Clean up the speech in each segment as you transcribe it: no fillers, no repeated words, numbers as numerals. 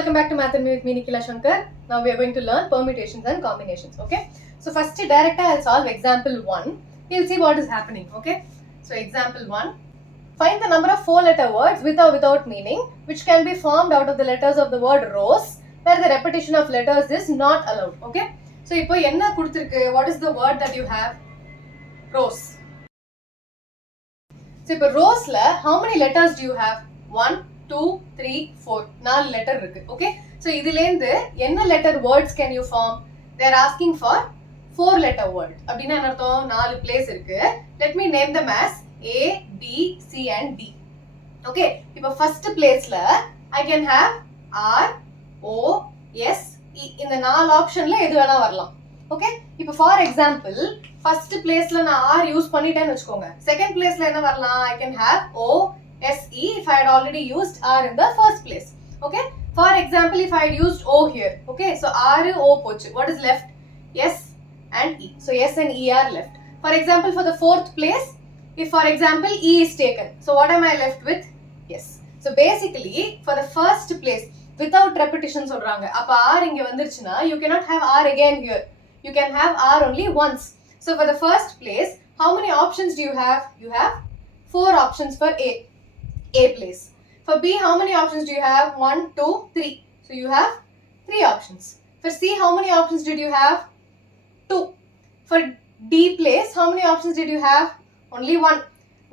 welcome back to Math&Me with me, Nikhila, Sankar. Now we are going to learn permutations and combinations, okay? So first, directly I'll solve example 1. We'll see what is happening, okay? So example 1. Find the number of 4-letter words with or without meaning, which can be formed out of the letters of the word rose, where the repetition of letters is not allowed, okay? So இப்போ என்ன கொடுத்திருக்கு? What is the word that you have? Rose. So இப்போ roseல how many letters do you have? 1, 2, 3, 4. 4 letter இருக்கு, okay? So இதிலேந்து என்ன letter words can you form? They are asking for 4-letter word. அப்படினா என்ன அர்த்தம்? 4 place இருக்கு. Let me name them as A, B, C and D. Okay? இப்போ first placeல I can have R, O, S, E. இந்த 4 optionல எது வேணா வரலாம். Okay? இப்போ for example, first placeல நான் R use பண்ணிட்டேன்னு வெச்சுக்கோங்க. Second placeல என்ன வரலாம்? I can have O, S, E if I had already used R in the first place. Okay? For example, if I had used O here. Okay? So R, O போச்சு. What is left? S and E. So S and E are left. For example, for the fourth place, if for example E is taken. So what am I left with? Yes. So basically, for the first place, without repetition சொல்றாங்க. அப்ப R இங்க வந்துருச்சுனா, you cannot have R again here. You can have R only once. So for the first place, how many options do you have? You have 4 options for A place. For B, how many options do you have? 1, 2, 3. So you have 3 options. For C, how many options did you have? 2. For D place, how many options did you have? Only 1.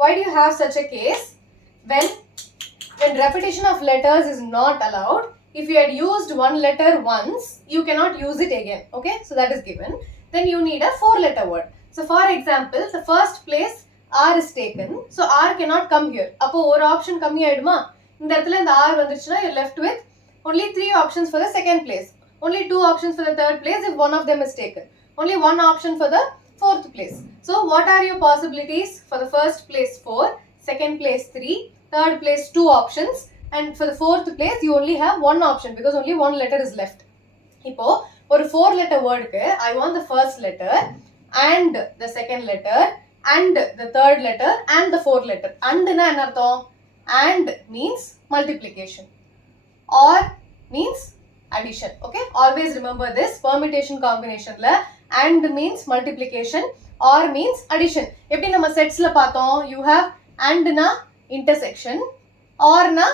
Why do you have such a case? When repetition of letters is not allowed, if you had used one letter once, you cannot use it again. Okay? So that is given. Then you need a 4-letter word. So for example, the first place R is taken. So R cannot come here. அப்போ ஒரு option கம்மி ஆயிடுமா? இந்த இடத்துல இந்த R வந்துருச்சுனா you're left with only 3 options for the second place. Only 2 options for the third place if one of them is taken. Only 1 option for the fourth place. So what are your possibilities? For the first place 4, second place 3, third place 2 options, and for the fourth place you only have 1 option because only 1 letter is left. இப்போ ஒரு 4-letter wordக்கு I want the first letter and the second letter and the third letter and the fourth letter. And na enna artham? And means multiplication or means addition. Okay? Always remember this. Permutation combination la and means multiplication or means addition. Eppadi nama sets la paathom? You have and na intersection or na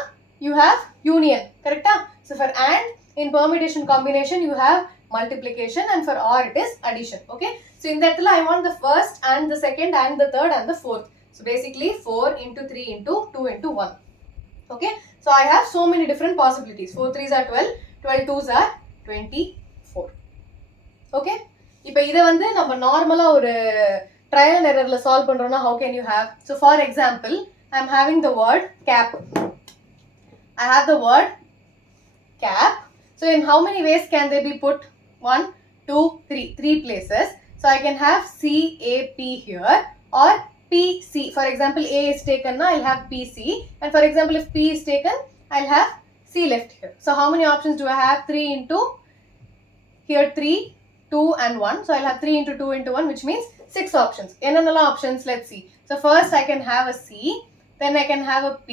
you have union. Correct? So for and in permutation combination you have multiplication and for or it is addition. Okay? So in that I want the first and the second and the third and the fourth. So basically 4 into 3 into 2 into 1. Okay? So I have so many different possibilities. 4 3s are 12, 12 2s are 24. Okay? இப்போ இதை வந்து நம்ம நார்மலா ஒரு trial and errorல solve பண்றோம்னா how can you have? So for example, I am having the word cap. I have the word cap. So in how many ways can they be put? 1, 2, 3. 3 places. So I can have C, A, P here or P, C. For example, A is taken, I'll have P, C. And for example, if P is taken, I'll have C left here. So how many options do I have? 3 into, here 3, 2 and 1. So I'll have 3 into 2 into 1, which means 6 options. Enanala options, let's see. So first I can have a C, then I can have a P,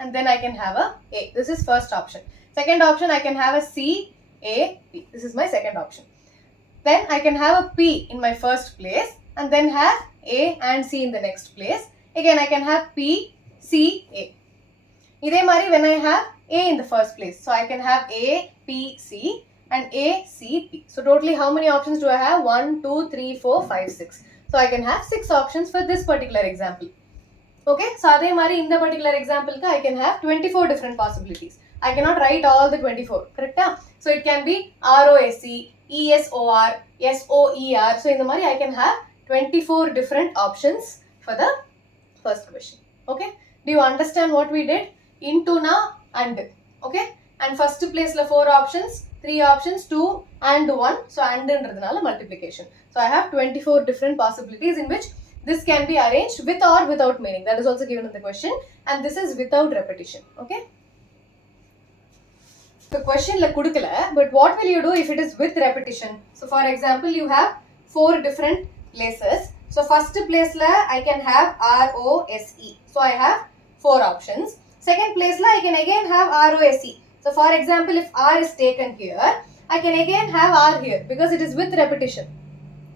and then I can have a A. This is first option. Second option, I can have a C, A, P. This is my second option. Then I can have a P in my first place and then have A and C in the next place. Again, I can have P, C, A. Idhe mari when I have A in the first place. So I can have A, P, C and A, C, P. So totally how many options do I have? 1, 2, 3, 4, 5, 6. So I can have 6 options for this particular example. Okay, so adhe mari in the particular example I can have 24 different possibilities. I cannot write all the 24, correct? So it can be ROSE, ESOR, SOER. So in the mari I can have 24 different options for the first question. Okay, do you understand what we did? Into na and. Okay, and first place la 4 options, 3 options, 2 and 1. So and endradhunala multiplication. So I have 24 different possibilities in which this can be arranged with or without meaning. That is also given in the question, and this is without repetition. Okay. The question la kudukala, but what will you do if it is with repetition? So for example, you have 4 different places. So first place la I can have ROSE. So I have 4 options. Second place la I can again have ROSE. So for example, if R is taken here, I can again have R here because it is with repetition.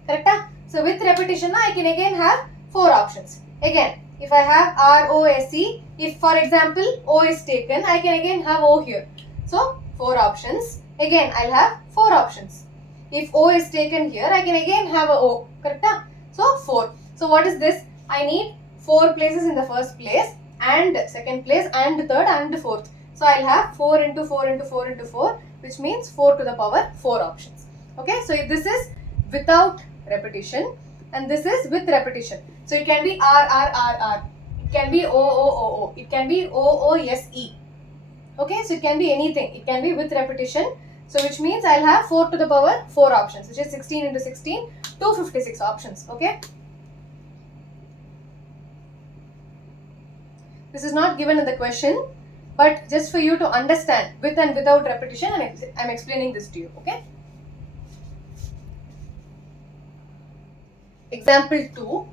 Correct? So with repetition, I can again have 4 options. Again, if I have R, O, S, E, if for example O is taken, I can again have O here. So 4 options. Again, I'll have 4 options. If O is taken here, I can again have a O. Correct? So 4. So what is this? I need 4 places in the first place and second place and third and fourth. So I'll have 4 into 4 into 4 into 4, which means 4 to the power 4 options. Okay, so this is without repetition and this is with repetition. So it can be R, R, R, R. It can be O, O, O, O. It can be O, O, S, E. Okay, so it can be anything. It can be with repetition. So which means I'll have 4 to the power 4 options, which is 16 into 16, 256 options. Okay. This is not given in the question, but just for you to understand with and without repetition, I'm explaining this to you. Okay. Example 2.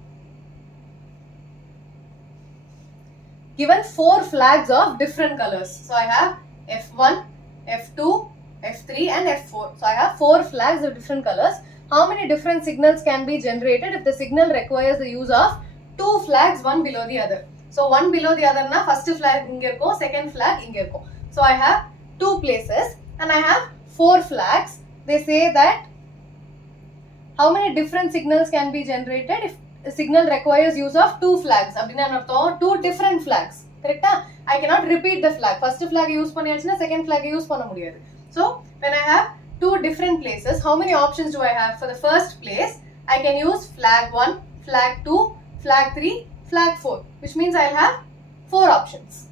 Given 4 flags of different colors. So I have F1, F2, F3 and F4. So I have 4 flags of different colors. How many different signals can be generated if the signal requires the use of 2 flags, one below the other? So one below the other na first flag inge irko, second flag inge irko. So I have 2 places and I have 4 flags. They say that how many different signals can be generated if a signal requires use of 2 flags? Abdina nartham 2 different flags. Correct? I cannot repeat the flag. First flag use panniyachna, second flag use panna mudiyadhu. So when I have 2 different places, how many options do I have? For the first place, I can use flag 1, flag 2, flag 3, flag 4, which means I'll have 4 options.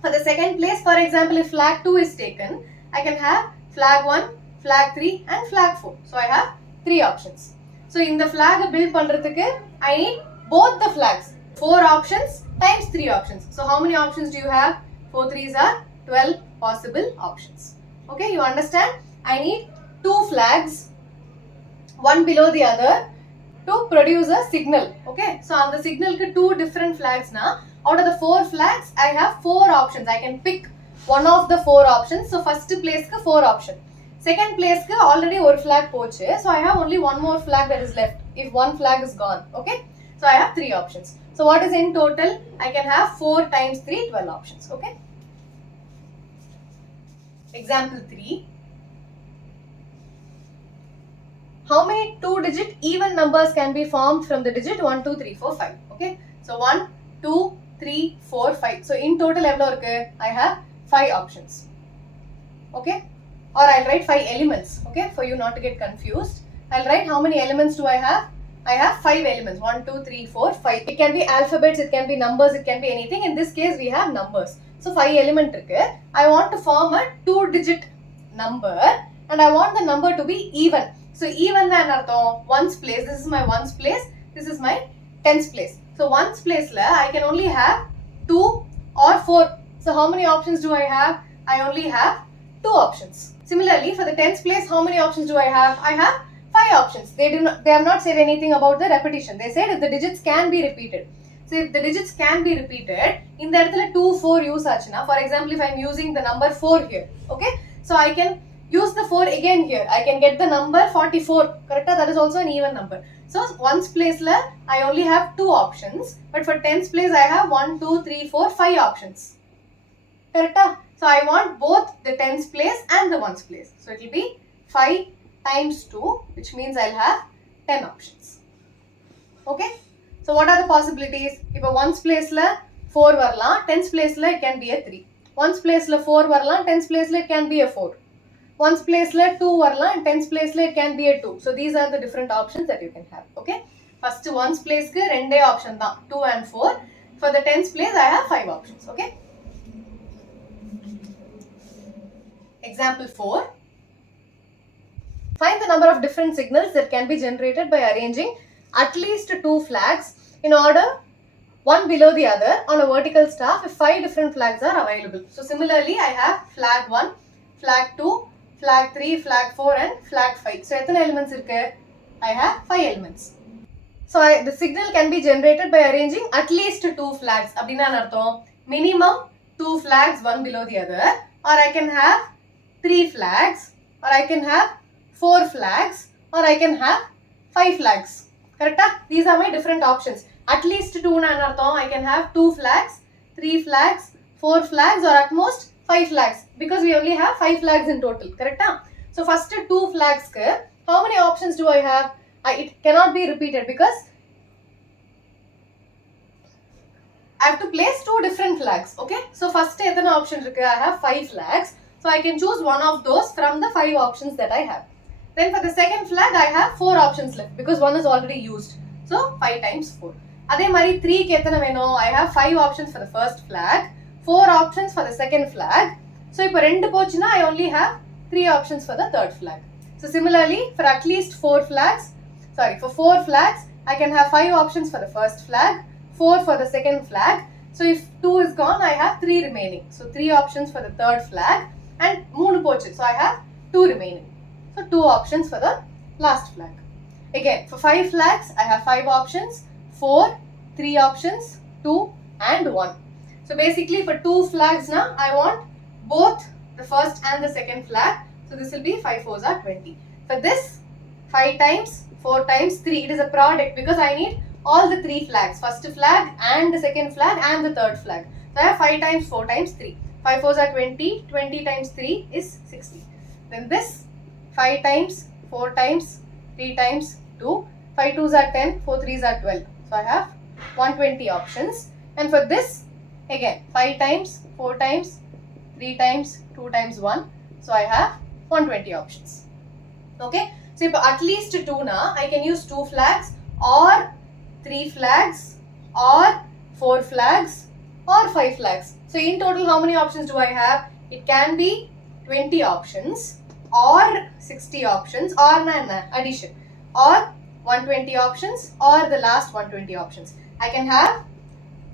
For the second place, for example, if flag 2 is taken, I can have flag 1, flag 3 and flag 4. So I have 3 options. So in the flag build pandradhukku, I need both the flags. 4 options times 3 options. So how many options do you have? 4 3s are 12 possible options. Okay, you understand? I need 2 flags, one below the other, to produce a signal. Okay, so on the signal ku 2 different flags na, out of the 4 flags, I have 4 options. I can pick one of the 4 options. So first place ku 4 option. Second place ku already one flag poche, so I have only one more flag that is left if one flag is gone. Okay, so I have 3 options. So what is in total? I can have 4 times 3, 12 options. Okay. Example 3. How many 2-digit even numbers can be formed from the digit 1, 2, 3, 4, 5? Okay, so 1, 2, 3, 4, 5. So in total evlo irukku? I have 5 options. Okay, or I'll write 5 elements. Okay, for you not to get confused, I'll write how many elements do I have? I have 5 elements. 1, 2, 3, 4, 5. It can be alphabets, it can be numbers, it can be anything. In this case, we have numbers. So 5 element irukku. I want to form a 2-digit number and I want the number to be even. So even the anartham ones place. This is my ones place. This is my tens place. So ones place la I can only have 2 or 4. So how many options do I have? I only have 2 options. Similarly, for the tens place, how many options do I have? I have 5 options. They have not said anything about the repetition. They said if the digits can be repeated. So if the digits can be repeated, in the இடத்துல 2, 4 use achna. For example, if I am using the number 4 here, okay? So I can use the 4 again here. I can get the number 44. Correct? That is also an even number. So ones place la I only have 2 options, but for tens place I have 1, 2, 3, 4, 5 options. Correct? So I want both the tens place and the ones place. So it will be 5 times 2, which means I'll have 10 options. Okay? So what are the possibilities? If a ones place la 4 varla, tens place la it can be a 3. Ones place la 4 varla, tens place la it can be a 4. Ones place la 2 varla and tens place la it can be a 2. So these are the different options that you can have. Okay? First ones place ku rende option da 2 and 4. For the tens place I have 5 options. Okay? Example 4. Find the number of different signals that can be generated by arranging at least 2 flags in order one below the other on a vertical staff if 5 different flags are available. So similarly, I have flag 1, flag 2, flag 3, flag 4 and flag 5. So how many elements irukku? I have 5 elements. So the signal can be generated by arranging at least 2 flags. Abdina nartham minimum 2 flags one below the other or I can have 3 flags, or I can have 4 flags, or I can have 5 flags. Correct? These are my different options. At least 2 I can have 2 flags, 3 flags, 4 flags, or at most 5 flags, because we only have 5 flags in total. Correct? So first 2 flags, how many options do I have? It cannot be repeated because I have to place 2 different flags. Okay, so first ethana option irukku? I have 5 flags, so I can choose one of those from the 5 options that I have. Then for the second flag I have 4 options left because one is already used, so 5 times 4. Adhe mari 3 ku ethana venum? I have 5 options for the first flag, 4 options for the second flag. So ipo rendu pochina I only have 3 options for the third flag. So similarly for at least 4 flags, for 4 flags I can have 5 options for the first flag, 4 for the second flag. So if 2 is gone, I have 3 remaining. So 3 options for the third flag and 3 pochu. So I have 2 remaining. So 2 options for the last flag. Again, for 5 flags, I have 5 options, 4, 3 options, 2 and 1. So basically for 2 flags now, I want both the first and the second flag. So this will be 5 4s are 20. For this, 5 times 4 times 3. It is a product because I need all the 3 flags. First flag and the second flag and the third flag. So I have 5 times 4 times 3. 5 4s are 20. 20 times 3 is 60. Then this 5 times 4 times 3 times 2. 5 2s are 10. 4 3s are 12. So I have 120 options. And for this, again 5 times 4 times 3 times 2 times 1. So I have 120 options. Okay. So if at least 2 na, I can use 2 flags or 3 flags or 4 flags or 5 flags. So in total how many options do I have? It can be 20 options or 60 options or addition, or 120 options or the last 120 options. I can have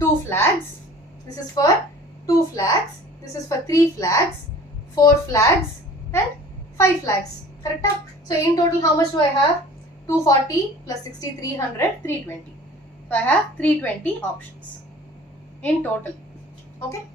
2 flags. This is for 2 flags. This is for 3 flags, 4 flags and 5 flags. Correct? So in total how much do I have? 240 plus 60, 300, 320. So I have 320 options in total. Okay.